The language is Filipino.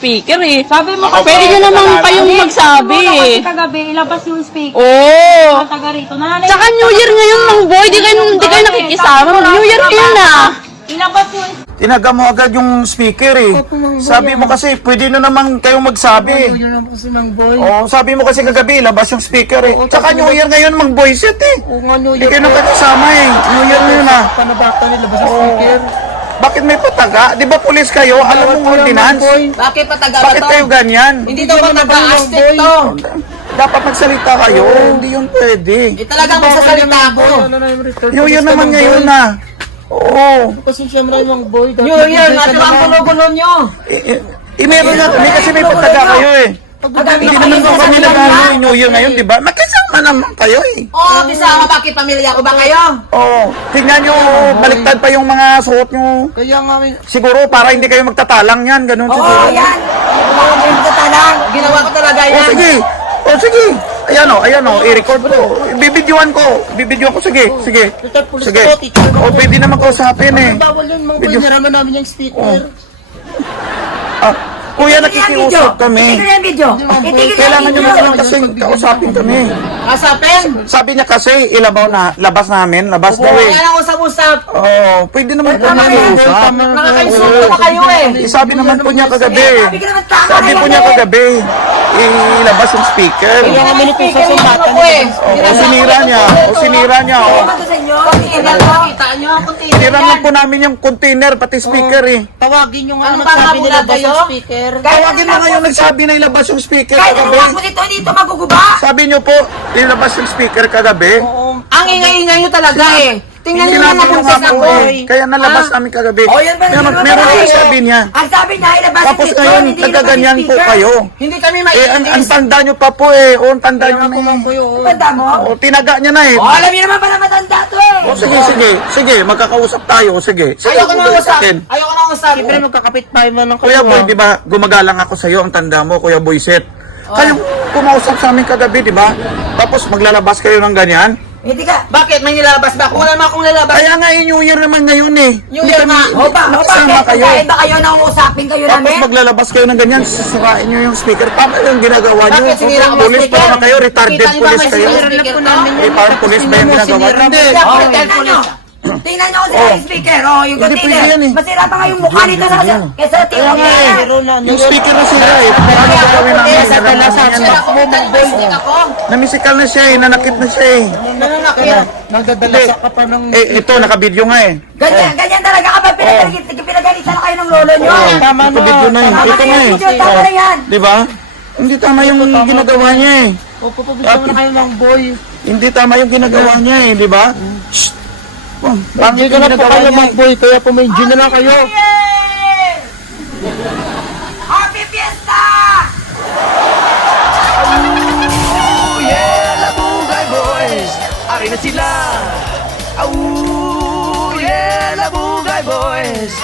speaker eh. Sabi mo kasi, Pwede nyo naman kayong magsabi kasi eh. kagabi, ilabas yung speaker. Oo. Taga rito. Nanay, Tsaka New Year ngayon, Mang Boy. Di kayo nakikisama. New Year ngayon na. ilabas yung Tinaga mo agad yung speaker eh. Sabi mo kasi, pwede na naman kayong magsabi. Yun lang po si Mang Boy. Oo, sabi mo kasi kagabi, labas yung speaker eh. Tsaka New Year ngayon, mag-voice it eh. Oo nga, New Hindi Year. kayo nakakasama eh. New Year ngayon ah. Panabata nila ba sa speaker? Bakit may pataga? Di ba pulis kayo? Alam mong ordinance? Bakit pataga ba Bakit to? kayo ganyan? Hindi to pataga, astig to. Dapat magsalita kayo. Hindi yun pwede. Talagang magsasalita ako. New Year naman ngayon ah. Oo. Kasi siyempre Mang Boy. New Year, natin ang gulo-gulo nyo. Meron na, kasi may pataga kayo eh. Hindi naman po kami nag-ano New Year ngayon, di ba? Magkasama naman kayo eh. Oo, bisama, bakit pamilya ko ba kayo? Oo. Tingnan nyo, baliktad pa yung mga suot nyo. Kaya nga may... Siguro para hindi kayo magtatalang yan, ganun siguro. Ginawa ko talaga O yan. sige. O sige. Ayan o, i-record ko. Bibidyoan ko. Bibidyoan ko, sige. Sige. Sige. O pwede naman kausapin eh. Bawal yun, Mang Boy. Niraman namin yung speaker. Ah, kuya, nakikiusap kami. Kailangan nyo naman kasi kausapin kami. Kasapin. Sabi niya kasi, labas labas daw eh. Kaya lang usap-usap. Oo, pwede naman po niya kausap. Nakakainsulto pa kayo eh. Sabi naman po niya kagabi. Sabi po niya kagabi, ilabas yung speaker. Kaya nga minute sa sumbatan Ako eh. O sinira niya. Kita nyo, kunti. Sinira lang po namin yung container, pati speaker eh. Tawagin yung Ano ano ba, nagsabi nila nabulag ba kayo? yung speaker? Tawagin na ngayon nagsabi na ilabas yung speaker kagabi. dito maguguba. Sabi niyo po, ilabas yung speaker kagabi. Ang ingay-ingay nyo talaga eh. Tingnan nyo Sinabi naman ko kung nga saan po ako. eh. Kaya nalabas namin kagabi. Meron yung sabi niya. Ang sabi niya, ilabas Tapos ngayon, nagkaganyan po kayo. Hindi kami Ang tanda nyo pa po eh. O, ang tanda nyo na Mang eh. Boy, oo. Tanda mo? O, tinaga niya na eh. Alam niyo naman pala matanda to eh. O, sige, magkakausap tayo. Sige, Ayoko na usap. akin. Ayoko na usap. Siyempre magkakapit tayo man ng Kuya Boy, di ba, gumagalang ako sa'yo, ang tanda mo, Kuya Boyset. Kayo, kumausap sa amin kagabi, di ba? Tapos maglalabas kayo ng ganyan. Hindi ka. Bakit? May nilalabas ba? Kung wala naman akong lalabas. Kaya nga, New Year naman ngayon eh. New Year nga. Nakasama kayo. Ba kayo na umusapin kayo Tapos namin? maglalabas kayo ng ganyan, sasirain nyo yung speaker. Tama yung ginagawa nyo. Bakit sinira ko Police speaker? pa naman kayo, retarded Kita niyo ba police may kayo. speaker ko? Eh, parang police ba yung ginagawa? Hindi. Tingnan nyo. Tingnan nyo kung sila yung speaker. Oh, yung Hindi container. pwede yan eh. Masira pa nga yung mukha nito sa kesa tingnan nga eh. nyo. Yung speaker na sira eh. Paano gagawin namin? Sira ko mo mag-voice ako. Namisikal na siya eh, nanakit na siya eh. Nananakit. Nagdadalasa ka pa ng... Ito, nakabidyo nga eh. Ganyan talaga kapag pinagalitan na kayo ng lolo nyo. Tama na. Nakabidyo na eh. Ito nga eh. Tama na yan. Di ba? Hindi tama yung ginagawa niya eh. Opo, pabigyan mo na kayo Mang Boy. Hindi tama yung ginagawa niya eh, di ba? Shh! Oh, Hindi pangit ka yung na po ginagawa kayo niya Mang eh. Boy, kaya pumainjin na lang kayo. Happy Fiesta! Labugay Boys, ari na sila. Oh yeah, Labugay Boys.